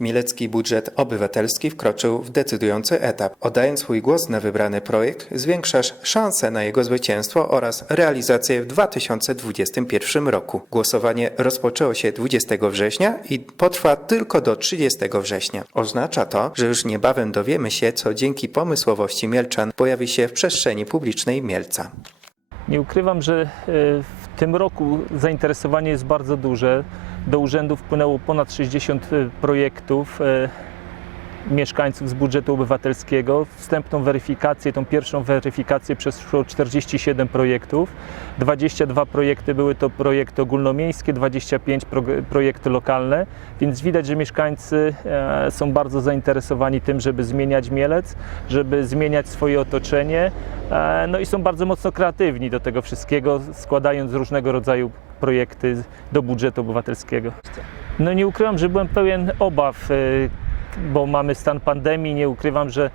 Mielecki budżet obywatelski wkroczył w decydujący etap. Oddając swój głos na wybrany projekt, zwiększasz szanse na jego zwycięstwo oraz realizację w 2021 roku. Głosowanie rozpoczęło się 20 września i potrwa tylko do 30 września. Oznacza to, że już niebawem dowiemy się, co dzięki pomysłowości Mielczan pojawi się w przestrzeni publicznej Mielca. Nie ukrywam, że e, w tym roku zainteresowanie jest bardzo duże. Do urzędu wpłynęło ponad 60 e, projektów e, mieszkańców z budżetu obywatelskiego. Wstępną weryfikację, tą pierwszą weryfikację przeszło 47 projektów. 22 projekty były to projekty ogólnomiejskie, 25 pro, projekty lokalne, więc widać, że mieszkańcy e, są bardzo zainteresowani tym, żeby zmieniać Mielec, żeby zmieniać swoje otoczenie. E, No i są bardzo mocno kreatywni do tego wszystkiego, składając różnego rodzaju projekty do budżetu obywatelskiego. No nie ukrywam, że byłem pełen obaw, e, bo mamy stan pandemii. Nie ukrywam, że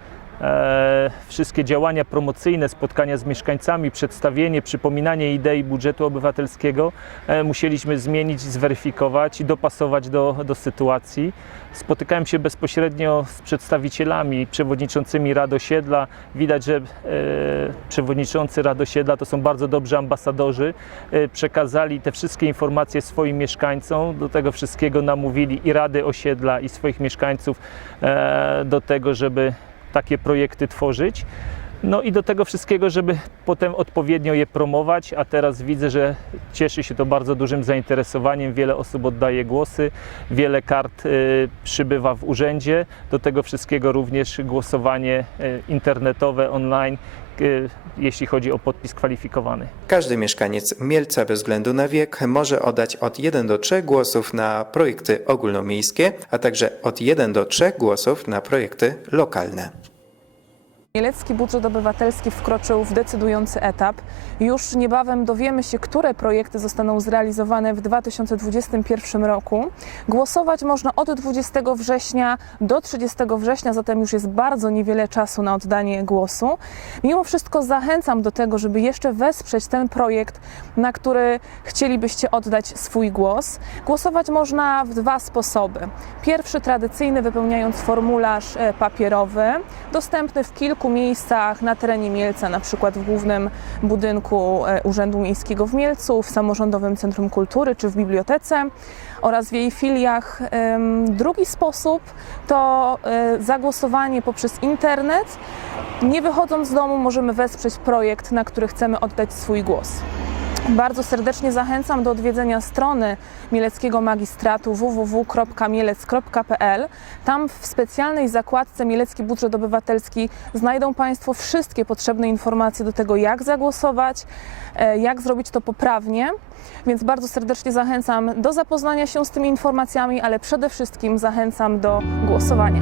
wszystkie działania promocyjne, spotkania z mieszkańcami, przedstawienie, przypominanie idei budżetu obywatelskiego e, musieliśmy zmienić, zweryfikować i dopasować do, do sytuacji. Spotykałem się bezpośrednio z przedstawicielami przewodniczącymi Rad Osiedla. Widać, że e, przewodniczący Rad Osiedla to są bardzo dobrzy ambasadorzy. E, przekazali te wszystkie informacje swoim mieszkańcom. Do tego wszystkiego namówili i Rady Osiedla, i swoich mieszkańców e, do tego, żeby takie projekty tworzyć. No i do tego wszystkiego, żeby potem odpowiednio je promować, a teraz widzę, że cieszy się to bardzo dużym zainteresowaniem. Wiele osób oddaje głosy, wiele kart y, przybywa w urzędzie. Do tego wszystkiego również głosowanie y, internetowe, online, y, jeśli chodzi o podpis kwalifikowany. Każdy mieszkaniec Mielca bez względu na wiek może oddać od 1 do 3 głosów na projekty ogólnomiejskie, a także od 1 do 3 głosów na projekty lokalne. Mielecki budżet obywatelski wkroczył w decydujący etap. Już niebawem dowiemy się, które projekty zostaną zrealizowane w 2021 roku. Głosować można od 20 września do 30 września, zatem już jest bardzo niewiele czasu na oddanie głosu. Mimo wszystko zachęcam do tego, żeby jeszcze wesprzeć ten projekt, na który chcielibyście oddać swój głos. Głosować można w dwa sposoby. Pierwszy tradycyjny, wypełniając formularz e, papierowy, dostępny w kilku miejscach na terenie Mielca, na przykład w głównym budynku e, Urzędu Miejskiego w Mielcu, w Samorządowym Centrum Kultury czy w bibliotece oraz w jej filiach. Drugi sposób to e, zagłosowanie poprzez internet. Nie wychodząc z domu możemy wesprzeć projekt, na który chcemy oddać swój głos. Bardzo serdecznie zachęcam do odwiedzenia strony Mieleckiego Magistratu www.mielec.pl. Tam w specjalnej zakładce Mielecki Budżet Obywatelski znajdą Państwo wszystkie potrzebne informacje do tego, jak zagłosować, e, jak zrobić to poprawnie. Więc bardzo serdecznie zachęcam do zapoznania się z tymi informacjami, ale przede wszystkim zachęcam do głosowania.